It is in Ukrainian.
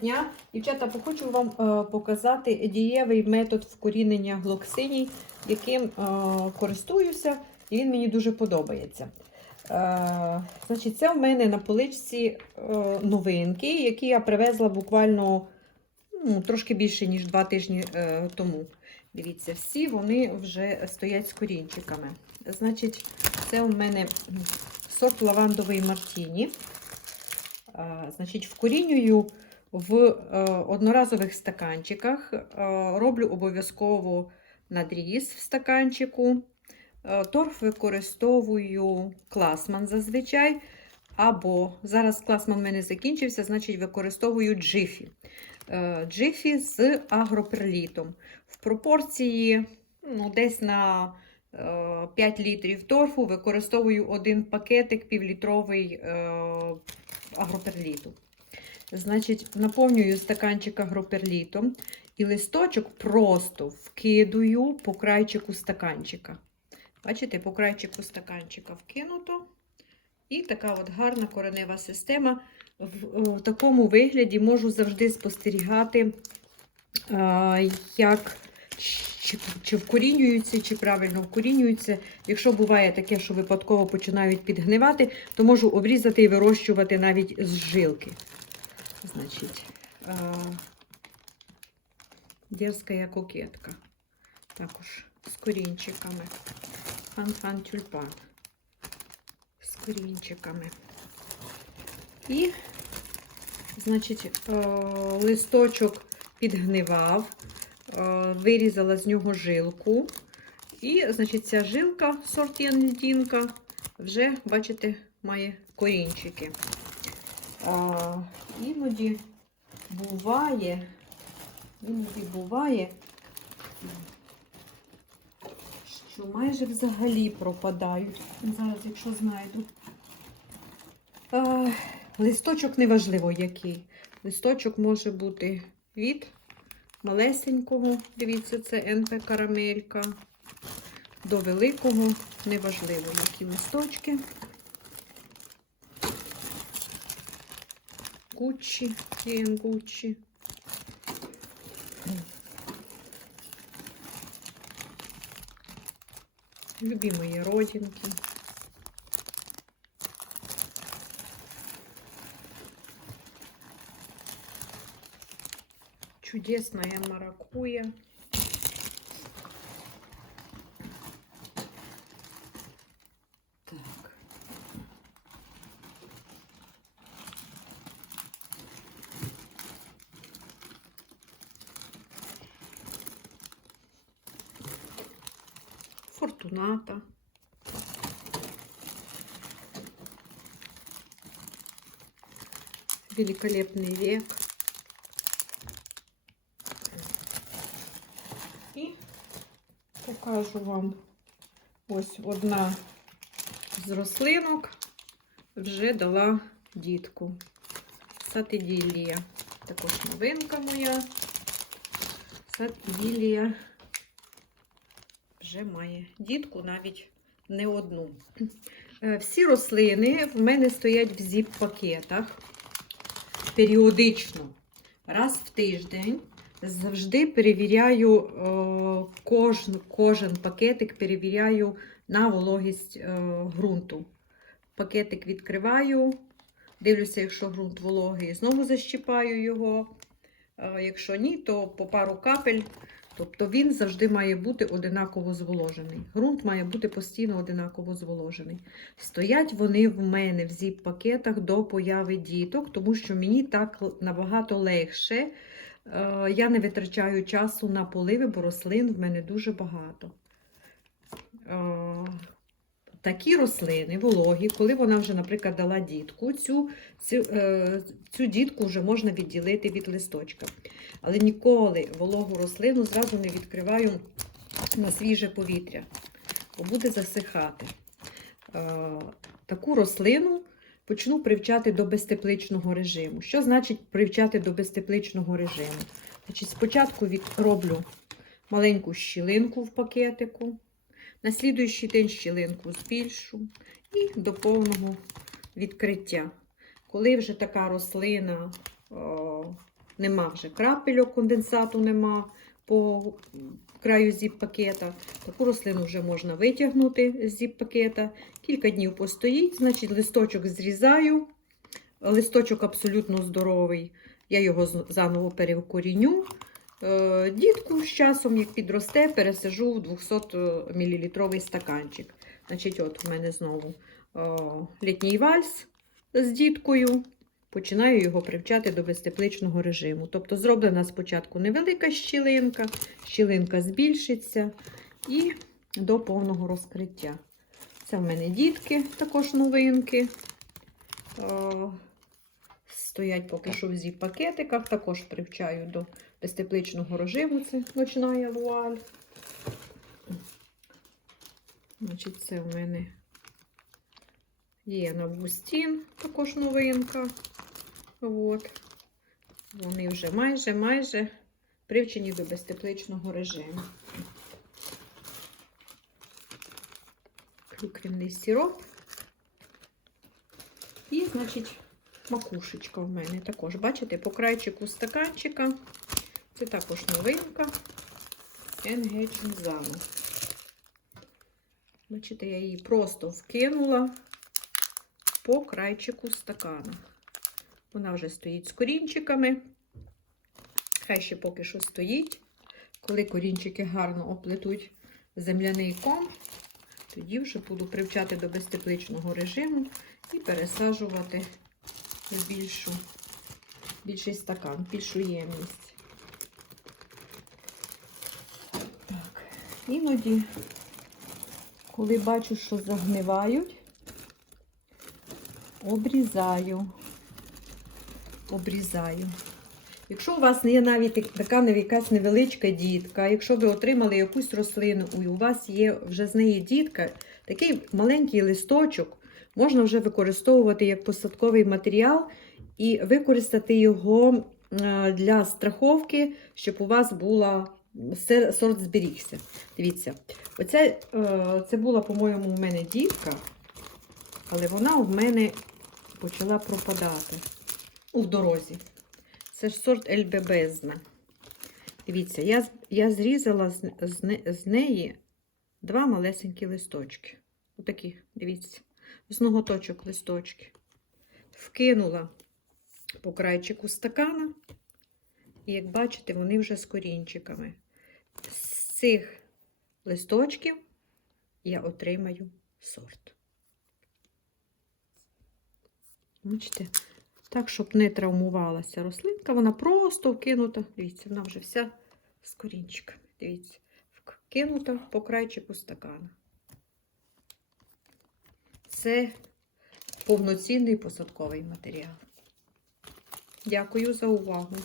Дня, дівчата, хочу вам е, показати дієвий метод вкорінення глоксиній, яким е, користуюся, і він мені дуже подобається. Е, значить, це в мене на поличці новинки, які я привезла буквально ну, трошки більше, ніж два тижні тому. Дивіться, всі вони вже стоять з корінчиками. Значить, це у мене сорт лавандовий Мартіні. Значить, вкорінюю в е, одноразових стаканчиках. Е, роблю обов'язково надріз в стаканчику. Е, торф використовую класман зазвичай. Або зараз класман в мене закінчився, значить використовую джифі. Джифі з агроперлітом. В пропорції ну, десь на е, 5 літрів торфу використовую один пакетик півлітровий агроперліту. Значить, наповнюю стаканчик агроперлітом і листочок просто вкидую по крайчику стаканчика. Бачите, по крайчику стаканчика вкинуто. І така от гарна коренева система. В, в такому вигляді можу завжди спостерігати, а, як чи, чи вкорінюються, чи правильно вкорінюються. Якщо буває таке, що випадково починають підгнивати, то можу обрізати і вирощувати навіть з жилки. Значить, а, дерзкая кокетка. Також з корінчиками. Фан-фан тюльпан. З корінчиками. І, значить, листочок підгнивав, вирізала з нього жилку. І, значить, ця жилка сорт Янльдінка вже, бачите, має корінчики. Іноді буває, іноді буває, що майже взагалі пропадають. Зараз, якщо знайду. А, листочок неважливо який. Листочок може бути від малесенького, дивіться, це НП карамелька, до великого, неважливо, які листочки. Гуччі, Кіен Гуччі. Любимые родинки. Чудесная маракуя. Фортуната. Великолепный век. І покажу вам ось одна з рослинок вже дала дітку. Сатиділія. Також новинка моя. Сатиділія вже має дітку навіть не одну. Е, Всі рослини в мене стоять в зіп-пакетах періодично, раз в тиждень. Завжди перевіряю е, кожен, кожен пакетик, перевіряю на вологість е, ґрунту. Пакетик відкриваю, дивлюся, якщо ґрунт вологий, знову защіпаю його. Якщо ні, то по пару капель. Тобто він завжди має бути одинаково зволожений. Ґрунт має бути постійно одинаково зволожений. Стоять вони в мене в зіп-пакетах до появи діток, тому що мені так набагато легше. Е, Я не витрачаю часу на поливи, бо рослин в мене дуже багато. Такі рослини, вологі, коли вона вже, наприклад, дала дітку, цю, цю, е, цю дітку вже можна відділити від листочка. Але ніколи вологу рослину зразу не відкриваю на свіже повітря, бо буде засихати. Е, Таку рослину почну привчати до безтепличного режиму. Що значить привчати до безтепличного режиму? Значить, Спочатку роблю маленьку щілинку в пакетику, на слідуючий день щілинку збільшу і до повного відкриття. Коли вже така рослина о, нема вже крапельок, конденсату нема по краю зіп-пакета. Таку рослину вже можна витягнути з зіп-пакета. Кілька днів постоїть, значить, листочок зрізаю. Листочок абсолютно здоровий. Я його заново перекоріню. Е, Дітку з часом, як підросте, пересажу в 200 мл стаканчик. Значить, от у мене знову е, літній вальс з діткою. Починаю його привчати до безтепличного режиму. Тобто зроблена спочатку невелика щілинка, щілинка збільшиться і до повного розкриття. Це в мене дітки, також новинки. Стоять поки що в зіп-пакетиках, також привчаю до безтепличного режиму. Це ночна вуаль. Значить, це в мене є Навгустін, також новинка. От. Вони вже майже майже привчені до безтепличного режиму. Клюквінний сироп. І, значить, макушечка в мене також. Бачите, по крайчику стаканчика. Це також новинка. NG Чунзану. Бачите, я її просто вкинула по крайчику стакана. Вона вже стоїть з корінчиками. Хай ще поки що стоїть. Коли корінчики гарно оплетуть земляний ком, тоді вже буду привчати до безтепличного режиму і пересаджувати більшу, більший стакан, більшу ємність. Так, іноді, коли бачу, що загнивають, обрізаю. Обрізаю. Якщо у вас є навіть така якась невеличка дітка, якщо ви отримали якусь рослину, і у вас є вже з неї дітка, такий маленький листочок можна вже використовувати як посадковий матеріал і використати його е, для страховки, щоб у вас була сорт зберігся. Дивіться, оця, е, це була, по-моєму, у мене дітка, але вона у мене почала пропадати у дорозі. Це ж сорт Ельбебезна. Дивіться, я, я зрізала з, з, з неї два малесенькі листочки. Отакі, дивіться, з ноготочок листочки. Вкинула по крайчику стакана. І як бачите, вони вже з корінчиками. З цих листочків я отримаю сорт. Бачите? Так, щоб не травмувалася рослинка, вона просто вкинута. Дивіться, вона вже вся з корінчиками. Дивіться, вкинута по крайчику стакана. Це повноцінний посадковий матеріал. Дякую за увагу.